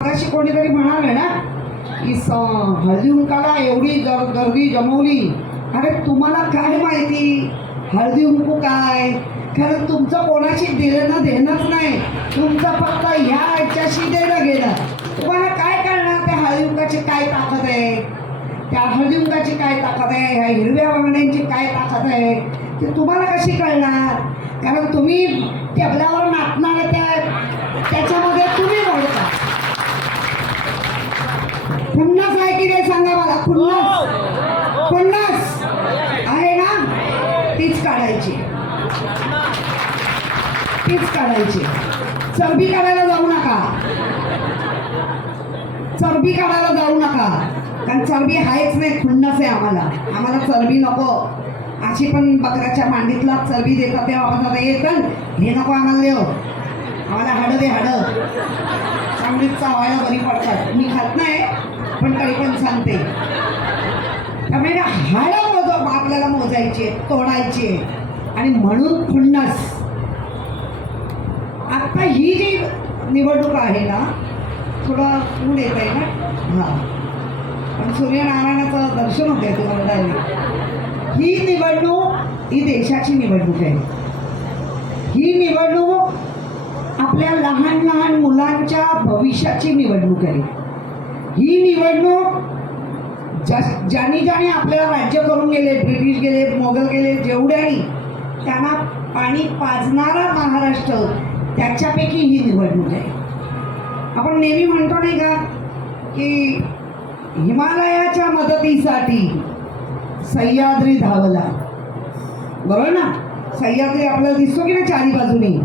मगाशी कोणीतरी म्हणाले ना की स एवढी गर गर्दी जमवली. अरे तुम्हाला काय माहिती? हळदी हुंकू काय? कारण तुमचं कोणाशी देणं देणंच नाही. तुमचं फक्त ह्या याच्याशी देणं घेणं. तुम्हाला काय कळणार त्या हळदीयुंकाची काय ताकद आहे? त्या हळदीहुंकाची काय ताकद आहे? ह्या हिरव्या वांगण्यांची काय ताकद आहे? ते तुम्हाला कशी कळणार? कारण तुम्ही टेबलावर नाचणार त्या त्याच्यामध्ये तुम्ही मोडता खुन्नस आहे की नाही सांगा मला? खुन्नस. खुन्नस. आहे ना? तीच काढायची. तीच काढायची. चरबी काढायला जाऊ नका. चरबी काढायला जाऊ नका. कारण चरबी आहेच नाही खुन्नस आहे आम्हाला. आम्हाला चरबी नको. अशी पण बकऱ्याच्या मांडीतला चरबी देतात तेव्हा आपण आता येतं हे नको आम्हाला देव आम्हाला हाडं दे हाडं. चांगलीच चावायला बरी पडतात. मी खात नाही. पण काही पण सांगते. त्यामुळे हाडं मोज आपल्याला मोजायचे तोडायचे आणि म्हणून खुन्नस. आता ही जी निवडणूक आहे ना थोडं ऊन येत आहे ना? हां. पण सूर्यनारायणाचं दर्शन होते तुम्हाला डायरेक्ट ही निवडणूक ही देशाची निवडणूक आहे. ही निवडणूक आपल्या लहान लहान मुलांच्या भविष्याची निवडणूक आहे. ही निवडणूक ज्या ज्यांनी ज्याने आपल्याला राज्य करून गेले ब्रिटिश गेले मोगल गेले जेवढ्यानी त्यांना पाणी पाजणारा महाराष्ट्र त्याच्यापैकी ही निवडणूक आहे. आपण नेहमी म्हणतो नाही का की हिमालयाच्या मदतीसाठी सह्याद्री धावला. बरोबर ना? सह्याद्री आपल्याला दिसतो की ना चारी बाजूनी?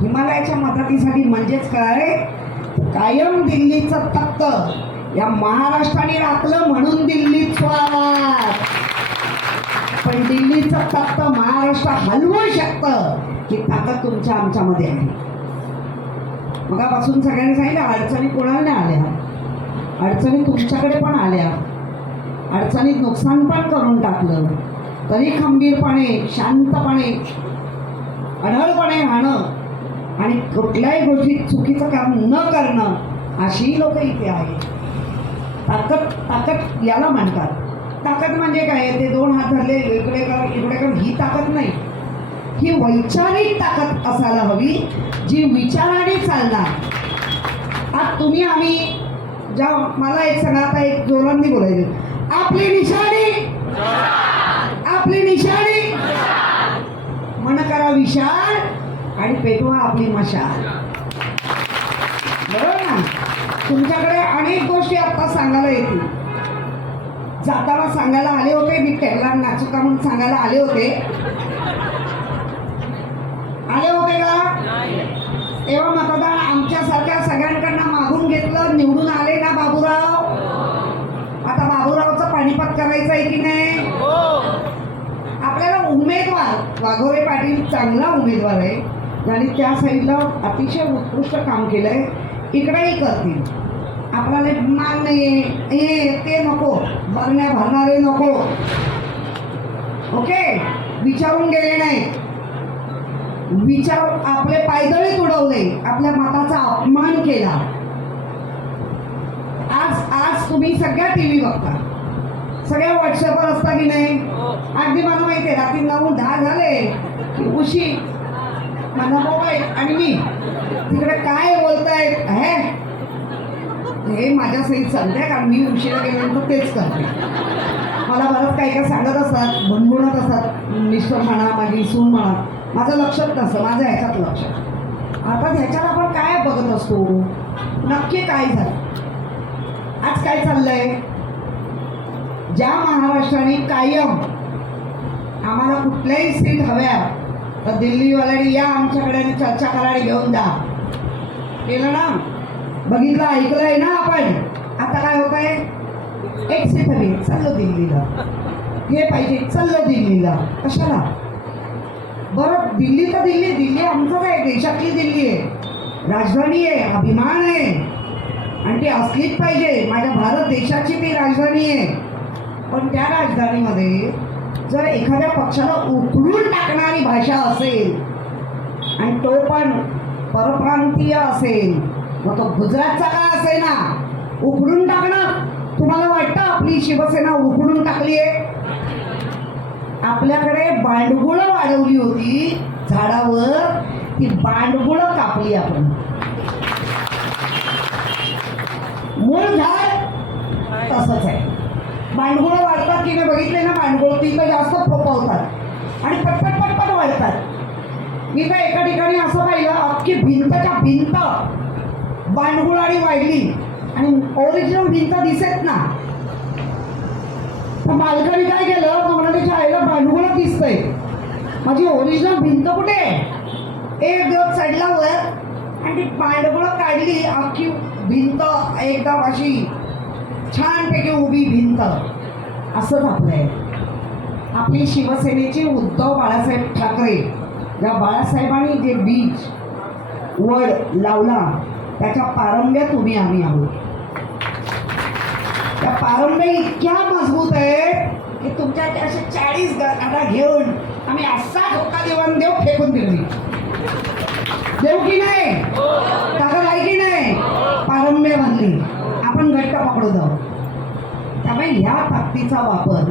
हिमालयाच्या मदतीसाठी म्हणजेच काय? कायम दिल्लीचं तख्त. या महाराष्ट्राने राखलं म्हणून दिल्लीत स्वाद पण दिल्लीचं तख्त महाराष्ट्र हलवू शकतं की ताकद तुमच्या आमच्यामध्ये आहे. मगापासून सगळ्यांनी सांगितलं अडचणी कोणाला नाही आल्या. अडचणी तुमच्याकडे पण आल्या. अडचणीत नुकसान पण करून टाकलं. तरी खंबीरपणे शांतपणे अढळपणे राहणं आणि कुठल्याही गोष्टीत चुकीचं काम न करणं अशीही लोक इथे आहेत. ताकद ताकद याला म्हणतात ताकद म्हणजे काय? ते दोन हात धरले इकडे कर इकडे कर ही ताकद नाही. ही वैचारिक ताकद असायला हवी जी विचाराने चालणार. आज तुम्ही आम्ही ज्या मला एक सगळं आता एक जोरांनी बोलायचे. आपली निशाणी. आपली निशाणी. मन करा विशाल आणि पेटवा आपली मशाल. बरोबर ना? तुमच्याकडे अनेक गोष्टी आता सांगायला येतील. जाताना सांगायला आले होते मी टेरला नाचुका म्हणून सांगायला आले होते. आले होते का? तेव्हा मतदान आमच्यासारख्या सगळ्यांकडनं मागून घेतलं निवडून आले ना बाबूराव? आता बाबूरावचं पाणीपत करायचं आहे की नाही? आपल्याला उमेदवार वाघोरे पाटील चांगला उमेदवार आहे. आणि त्या साईडला अतिशय उत्कृष्ट काम केलंय. इकडेही करतील. आपल्याला माल नाही हे ते नको. भरण्या भरणारे नको. ओके? विचारून गेले नाहीत विचार आपले पायदळी तुडवले आपल्या मताचा अपमान केला. आज आज तुम्ही सगळ्या टी व्ही बघता. सगळ्या व्हॉट्सअपवर असता की नाही? अगदी मला माहिती आहे रात्री नऊ दहा झाले. की उशी माझा मोबाईल आणि मी तिकडे काय बोलतायत हे? हे माझ्या सहित चालतंय कारण मी उशिरा गेल्यानंतर तेच करते. मला बरंच काही काय सांगत असतात भनभुणत असतात. मिस्टर म्हणा माझी सून म्हणा. माझं लक्षच नसतं माझं ह्याच्यात लक्ष. आता ह्याच्यात आपण काय बघत असतो? नक्की काय झालं? आज काय चाललंय? ज्या महाराष्ट्राने कायम आम्हाला कुठल्याही सीट हव्या तर दिल्लीवाल्याने या आमच्याकडे चर्चा करायला घेऊन जा. केलं ना? बघितलं ऐकलंय ना आपण? आता काय होत आहे एक सीट हवी चाललो दिल्लीला. हे पाहिजे चाललो दिल्लीला. कशाला? बरं दिल्ली तर दिल्ली दिल्ली आमचंच आहे देशातली दिल्ली आहे. राजधानी आहे अभिमान आहे. आणि ती असलीच पाहिजे. माझ्या भारत देशाची ती राजधानी आहे. पण त्या राजधानीमध्ये जर एखाद्या पक्षाला उकळून टाकणारी भाषा असेल आणि तो पण परप्रांतीय असेल मग तो गुजरातचा का असेना? उकडून टाकणार तुम्हाला वाटतं आपली शिवसेना उकडून टाकली आहे आपल्याकडे बांडगुळं वाढवली होती झाडावर ती बांडगुळं कापली आपण. मूळ झाड तसंच आहे. भांडगुळ वाढतात की नाही बघितले ना बांडगुळ तिथं जास्त फोपवतात आणि पटपट पटपट वाढतात. मी तर एका ठिकाणी असं पाहिलं अख्खी भिंतच्या भिंत बांडगुळाने वाढली. आणि ओरिजिनल भिंत दिसत ना. तर मालकाने काय केलं? तर म्हणाले आईला भांडगुळ दिसतंय. माझी ओरिजिनल भिंत कुठे आहे? एक दिवस चढला वर. आणि ती पांडवळं काढली अख्खी भिंत एकदम अशी छानपैकी उभी भिंत. असंच आपलं आहे आपली शिवसेनेची उद्धव बाळासाहेब ठाकरे या बाळासाहेबांनी जे बीज वड लावला त्याच्या पारंब्यात तुम्ही आम्ही आहोत. त्या पारंब्या इतक्या मजबूत आहेत की तुमच्या असे चाळीस गाडा घेऊन आम्ही असा धोका देऊन देऊ फेकून दिली देऊ की नाही? ताकद आहे की नाही? पारंब्या बांधली. आपण घट्ट पकडू जाऊ? त्यामुळे ह्या ताकदीचा वापर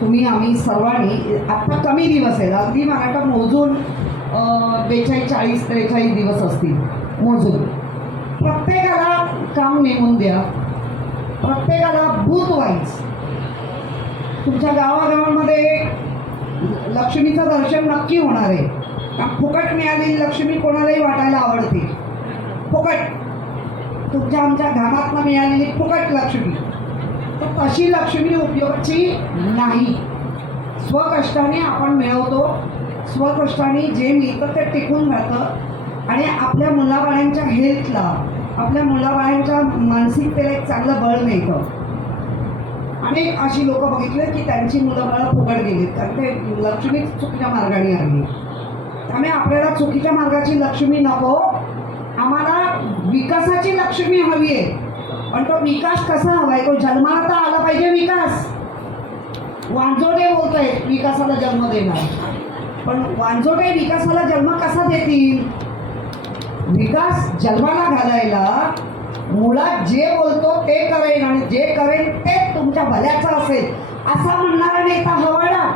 तुम्ही आम्ही सर्वांनी आत्ता कमी दिवस आहेत. अगदी मला मोजून बेचाळीस चाळीस त्रेचाळीस दिवस असतील. मोजून. प्रत्येकाला काम नेमून द्या. प्रत्येकाला बूथ वाईज. तुमच्या गावागावांमध्ये लक्ष्मीचं दर्शन नक्की होणार आहे. कारण फुकट मिळालेली लक्ष्मी कोणालाही वाटायला आवडते. फुकट. तुमच्या आमच्या घामातनं मिळालेली फुकट लक्ष्मी. तर तशी लक्ष्मी उपयोगाची नाही. स्वकष्टाने आपण मिळवतो. स्वकष्टाने जे मिळतं ते टिकून राहतं. आणि आपल्या मुलाबाळांच्या हेल्थला आपल्या मुलाबाळांच्या मानसिकतेला एक चांगलं बळ मिळतं. अनेक अशी लोक बघितले की त्यांची मुलं बाळं फुकट गेली कारण ते लक्ष्मीच चुकीच्या मार्गाने आली. त्यामुळे आपल्याला चुकीच्या मार्गाची लक्ष्मी नको. आम्हाला विकासाची लक्ष्मी हवी आहे. पण तो विकास कसा हवाय? तो जन्माला तर आला पाहिजे विकास. वांजोडे बोलत आहेत विकासाला जन्म देणार. पण वांजोडे विकासाला जन्म कसा देतील? विकास जन्माला घालायला मुळात जे बोलतो ते करेन आणि जे करेन ते तुमच्या भल्याचं असेल. असा म्हणणारा नेता हवा ना?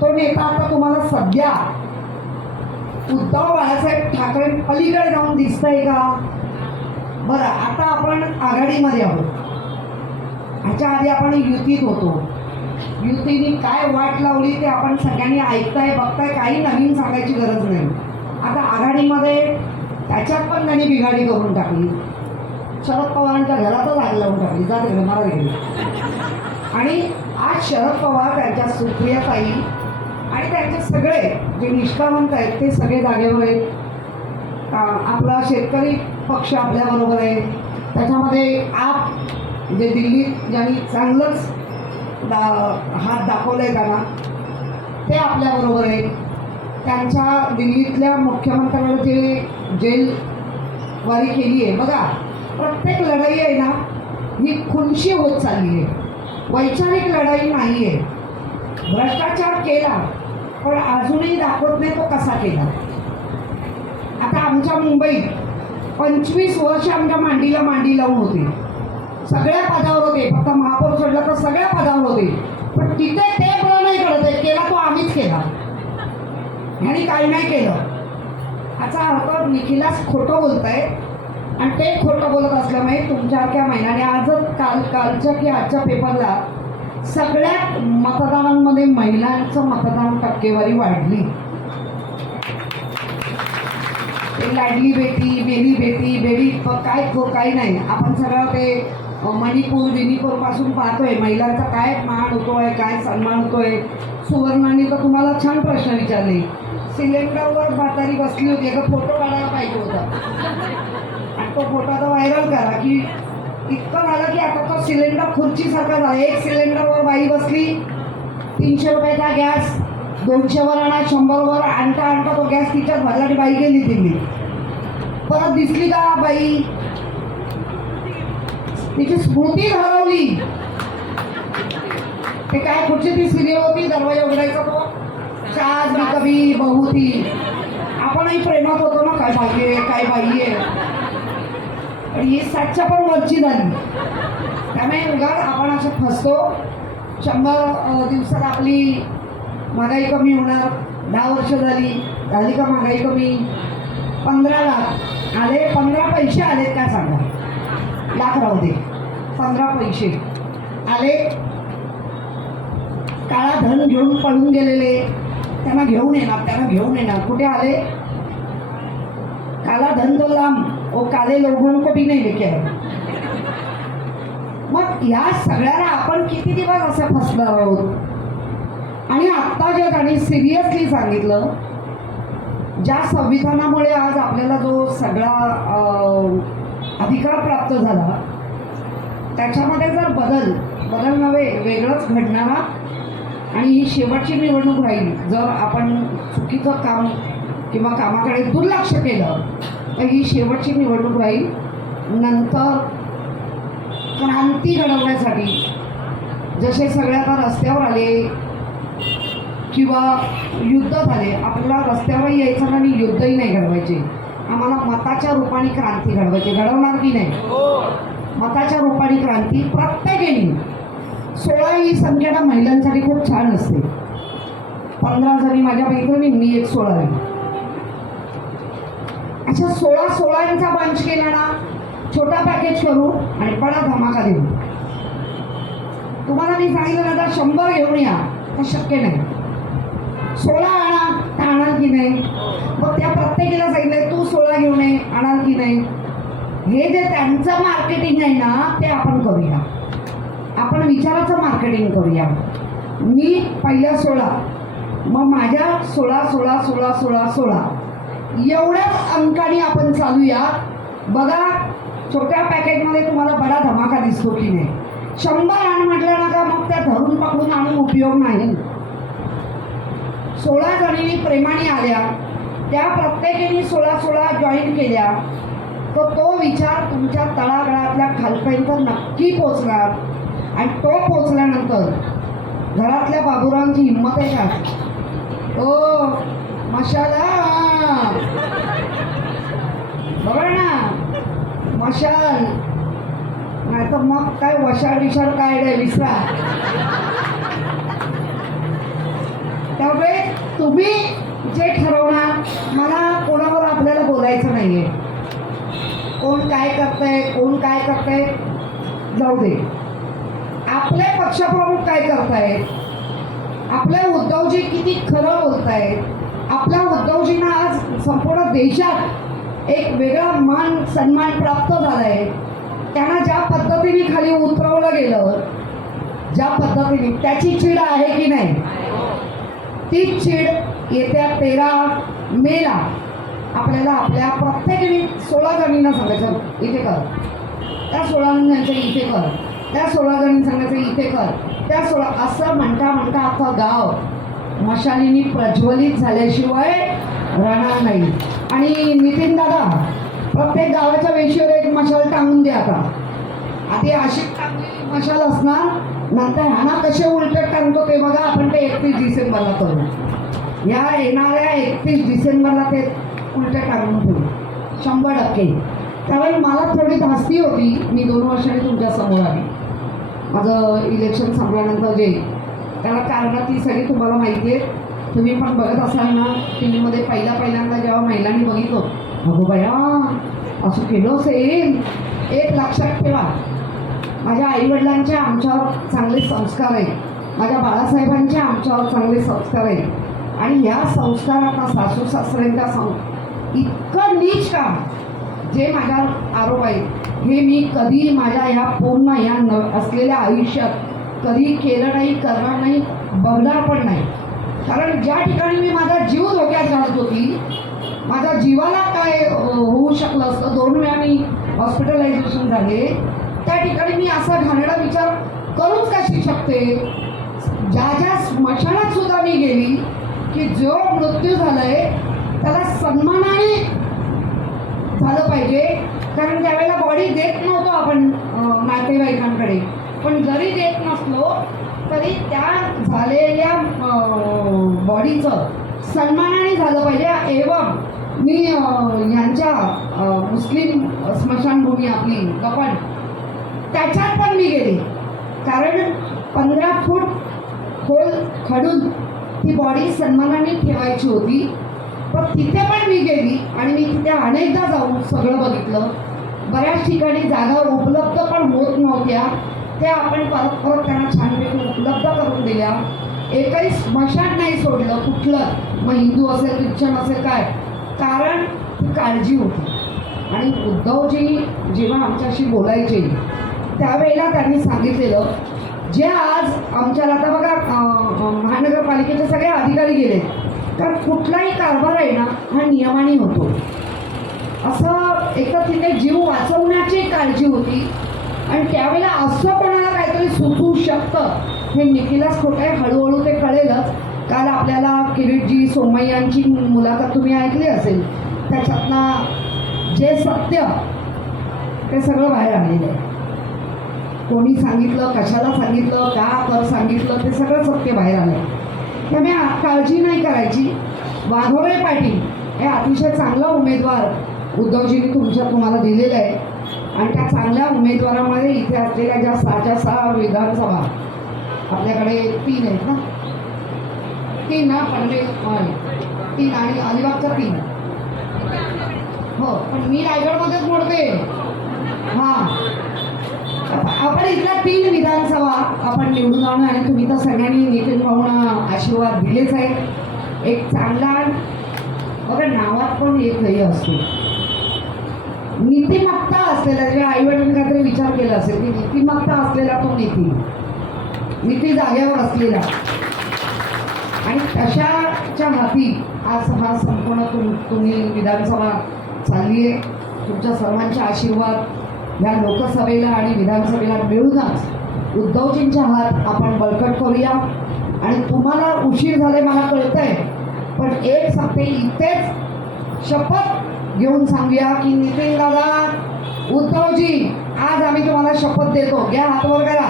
तो नेता आता तुम्हाला सध्या उद्धव बाळासाहेब ठाकरे पलीकडे जाऊन दिसतंय का? बरं आता आपण आघाडीमध्ये आहोत. ह्याच्या आधी आपण युतीत होतो. युतीने काय वाट लावली ते आपण सगळ्यांनी ऐकताय बघताय काही नवीन सांगायची गरज नाही. आता आघाडीमध्ये त्याच्यात पण त्यांनी बिघाडी करून टाकली. शरद पवारांच्या घरातच आग लावून टाकली. जात मला गेली आणि आज शरद पवार त्यांच्या सुप्रियाताई आणि त्यांचे सगळे जे निष्ठावंत आहेत ते सगळे जागेवर आहेत. आपला शेतकरी पक्ष आपल्याबरोबर आहे. त्याच्यामध्ये आप जे दिल्लीत ज्यांनी चांगलंच दा हात दाखवले त्यांना ते आपल्याबरोबर आहेत. त्यांच्या दिल्लीतल्या मुख्यमंत्र्यांना जे जेलवारी केली आहे बघा प्रत्येक लढाई आहे ना ही खुनशी होत चालली आहे. वैचारिक लढाई नाही आहे भ्रष्टाचार केला. पण अजूनही दाखवत नाही तो कसा केला. आता आमच्या मुंबईत पंचवीस वर्ष आमच्या मांडीला मांडी लावून होते. सगळ्या पदावर होते. फक्त महापौर सोडला तर सगळ्या पदावर होते. पण तिथे ते बरं नाही कळत आहे केला तो आम्हीच केला. ह्यानी काही नाही केलं. याचा अर्थ निखिलास खोटं बोलताय. आणि ते खोटं बोलत असल्यामुळे तुमच्यासारख्या महिन्याने आजच काल कालच्या की आजच्या पेपरला सगळ्यात मतदारांमध्ये महिलांचं मतदान टक्केवारी वाढली. लाडली बेटी बेबी बेटी बेबी काय काही नाही. आपण सगळं ते मणिपूर विनिपूरपासून पाहतोय. महिलांचा काय मान होतोय काय सन्मान होतोय? सुवर्णाने तर तुम्हाला छान प्रश्न विचारले. सिलेंडरवर म्हातारी बसली होती. एका फोटो काढायला पाहिजे होता. आणि तो फोटो आता व्हायरल करा की इतकं झालं की आता तो सिलेंडर खुर्चीसारखा झाला. एक सिलेंडरवर बाई बसली. तीनशे रुपयाचा गॅस दोनशेवर आणा शंभरवर आणता आणता तो गॅस तिच्यात भरला आणि बाई गेली तिने परत दिसली का बाई? तिची स्मृती हरवली. ते काय पुढची ती सिरियल होती दरवाजा उघडायचा तो? शाद कवी कभी आपणही प्रेमात होतो ना काय भाग्य काय बाई आहे. आणि ही सातच्या पण वरची झाली. त्यामुळे उगाच आपण असं फसतो. शंभर दिवसात आपली महागाई कमी होणार. दहा वर्ष झाली झाली का महागाई कमी? पंधरा लाख. आले पंधरा पैसे आले काय सांगा? लाख राहू दे. पंधरा पैसे. आले. काळा धन घेऊन पळून गेलेले. त्यांना घेऊन येणार त्यांना घेऊन येणार. कुठे आले? काला धन तो ओ काले लोगों को भी नाही लेके मग या सगळ्याला आपण किती दिवस असं फसणार आहोत? आणि आत्ता जे त्यांनी सिरियसली सांगितलं ज्या संविधानामुळे आज आपल्याला जो सगळा अधिकार प्राप्त झाला त्याच्यामध्ये जर बदल बदल नव्हे वेगळंच घडणारा. आणि ही शेवटची निवडणूक राहील जर आपण चुकीचं काम किंवा कामाकडे दुर्लक्ष केलं तर ही शेवटची निवडणूक राहील. नंतर क्रांती घडवण्यासाठी जसे सगळे आता रस्त्यावर आले किंवा युद्ध झाले आपल्याला रस्त्यावरही यायचं आणि युद्धही नाही घडवायचे. आम्हाला मताच्या रूपाने क्रांती घडवायची. घडवणार की नाही? मताच्या रूपाने क्रांती प्रत्येकाने. सोळा ही संख्या महिलांसाठी खूप छान असते. पंधरा जणी माझ्या मैत्रिणी मी एक सोळा आहे अच्छा सोळा सोळांचा बंच केला ना छोटा पॅकेज करू आणि बडा धमाका देऊ. तुम्हाला मी सांगितलं ना तर शंभर घेऊन या तर शक्य नाही. सोळा आणा तर आणाल की नाही? मग त्या प्रत्येकीला सांगितलंय तू सोळा घेऊन ये आणाल की नाही? हे जे त्यांचं मार्केटिंग आहे ना ते आपण करूया. आपण विचाराचं मार्केटिंग करूया. मी पहिल्या सोळा. मग माझ्या सोळा सोळा सोळा सोळा सोळा. एवढ्याच अंकाने आपण चालूया. बघा छोट्या पॅकेटमध्ये तुम्हाला बडा धमाका दिसतो की नाही. शंभर आण म्हटलं ना का मग त्या धरून पकडून आणून उपयोग नाही. सोळा जणी प्रेमाने आल्या. त्या प्रत्येकीने सोळा सोळा जॉईन केल्या. तर तो विचार तुमच्या तळागळातल्या खालपर्यंत नक्की पोचणार आणि तो पोचल्यानंतर घरातल्या बाबुरावांची हिंमत आहे का? ओ मशाला. बघा ना मशाल. नाही तर मग काय वशाळ विशाळ काय रे विसरा. त्यामुळे तुम्ही जे ठरवणार मला कोणावर आपल्याला बोलायचं नाहीये. कोण काय करतंय कोण काय करतंय जाऊ दे. आपले पक्षप्रमुख काय करतायत? आपले उद्धवजी किती खरं बोलतायत? आपल्या उद्धवजींना आज संपूर्ण देशात एक वेगळा मान सन्मान प्राप्त झालाय त्यांना ज्या पद्धतीने खाली उतरवलं गेलं ज्या पद्धतीने त्याची चीड आहे की नाही? ती चीड येत्या तेरा मेला आपल्याला आपल्या प्रत्येकाने सोळा जणींना सांगायचं इथे कर. त्या सोळा जणांचं इथे कर. त्या सोळा जणी सांगायचं इथे कर. त्या सोळा असं म्हणता म्हणता अख्खं गाव मशालीनी प्रज्वलित झाल्याशिवाय राहणार नाही. आणि नितीन दादा प्रत्येक गावाच्या वेशीवर एक मशाल टांगून द्या आता. आधी अशी टांगलेली मशाल असणार नंतर ह्याना कसे उलट टांगतो ते बघा आपण ते एकतीस डिसेंबरला करू. या येणाऱ्या एकतीस डिसेंबरला ते उलट टांगून ठेवू. शंभर टक्के. कारण मला थोडी धास्ती होती मी दोन वर्षांनी तुमच्यासमोर आली. माझं इलेक्शन संपल्यानंतर जे त्याला कारणं ती सगळी तुम्हाला माहिती आहे. तुम्ही पण बघत असाल ना टी व्हीमध्ये पहिल्या पहिल्यांदा जेव्हा महिलांनी बघितलं अगो बया असं केलं असेल. एक लक्षात ठेवा. माझ्या आईवडिलांचे आमच्यावर चांगले संस्कार आहेत. माझ्या बाळासाहेबांचे आमच्यावर चांगले संस्कार आहेत. आणि या संस्कारांना सासू सासऱ्यांचा सं इतकं नीच काम जे माझ्यावर आरोप आहे हे मी कधी माझ्या ह्या पूर्ण या न असलेल्या आयुष्यात कधी केलं नाही करणार नाही बघणार पण नाही. कारण ज्या ठिकाणी मी माझा जीव धोक्यात घालत होती माझ्या जीवाला काय होऊ शकलं असतं? दोन वेळा मी हॉस्पिटलायझेशन झाले. त्या ठिकाणी मी असा घाणेरडा विचार करूच कशी शकते? ज्या ज्या स्मशानात सुद्धा मी गेली की जो मृत्यू झालाय त्याला सन्मानाने झालं पाहिजे. कारण त्यावेळेला बॉडी देत नव्हतो आपण नातेवाईकांकडे. पण जरी देत नसलो तरी त्या झालेल्या बॉडीचं सन्मानाने झालं पाहिजे. एवं मी यांच्या ह्यांच्या मुस्लिम स्मशानभूमी आपली कपड त्याच्यात पण मी गेली. कारण पंधरा फूट खोल खडून ती बॉडी सन्मानाने ठेवायची होती. पण तिथे पण मी गेली आणि मी तिथे अनेकदा जाऊन सगळं बघितलं. बऱ्याच ठिकाणी जागा उपलब्ध पण होत नव्हत्या. त्या आपण परत परत त्यांना छानपैकी उपलब्ध करून दिल्या. एकही स्मशान नाही सोडलं कुठलं? मग हिंदू असेल ख्रिश्चन असेल काय? कारण ती काळजी होती. आणि उद्धवजी जेव्हा आमच्याशी बोलायचे त्यावेळेला त्यांनी सांगितलेलं जे आज आमच्याला आता बघा महानगरपालिकेचे सगळे अधिकारी गेले तर कुठलाही कारभार आहे ना हा नियमाने होतो. असं एकतर तिथे जीव वाचवण्याची काळजी होती. आणि त्यावेळेला असं कोणाला काहीतरी सुचू शकतं. हे निखिलच खोटं आहे हळूहळू ते कळेलच. काल आपल्याला किरीटजी सोमय्यांची मुलाखत तुम्ही ऐकली असेल. त्याच्यातनं जे सत्य ते सगळं बाहेर आलेलं आहे. कोणी सांगितलं कशाला सांगितलं का कर सांगितलं ते सगळं सत्य बाहेर आलं त्यामुळे काळजी नाही करायची. वाघोरे पाटील हे अतिशय चांगला उमेदवार उद्धवजींनी तुमच्या तुम्हाला दिलेलं आहे. आणि त्या चांगल्या उमेदवारामध्ये इथे असलेल्या ज्या सहाच्या सहा विधानसभा आपल्याकडे तीन आहेत ना? तीन ना पणजे तीन आणि अलिबागचा तीन. हो पण मी रायगडमध्येच मोडते. हां. आपण इथल्या तीन विधानसभा आपण निवडून आणू आणि तुम्ही तर सगळ्यांनी नितीन भाऊंना आशीर्वाद दिलेच आहे एक चांगला बघा नावात पण एक असतो. नीतिमत्ता असलेला त्याच्या आई वडिलांनी काहीतरी विचार केला असेल की नीतिमत्ता असलेला तो नीती. नीती जागेवर असलेला. आणि तशाच्या हाती आज हा संपूर्ण तुम तुम्ही विधानसभा चालली आहे तुमच्या सर्वांचे आशीर्वाद या लोकसभेला आणि विधानसभेला मिळूनच उद्धवजींच्या हात आपण बळकट करूया. आणि तुम्हाला उशीर झाले मला कळतंय. पण एक सांगते इथेच शपथ घेऊन सांगूया की नितीन दादा उद्धवजी आज आम्ही तुम्हाला शपथ देतो. घ्या हातवर करा.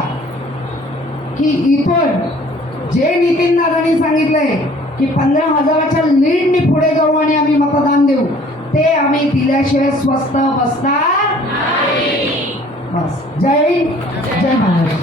की इथून जे नितीन दादांनी सांगितलंय की पंधरा हजाराच्या लीडनी पुढे जाऊ आणि आम्ही मतदान देऊ ते आम्ही दिल्याशिवाय स्वस्त बसणार बस. जय जय महाराज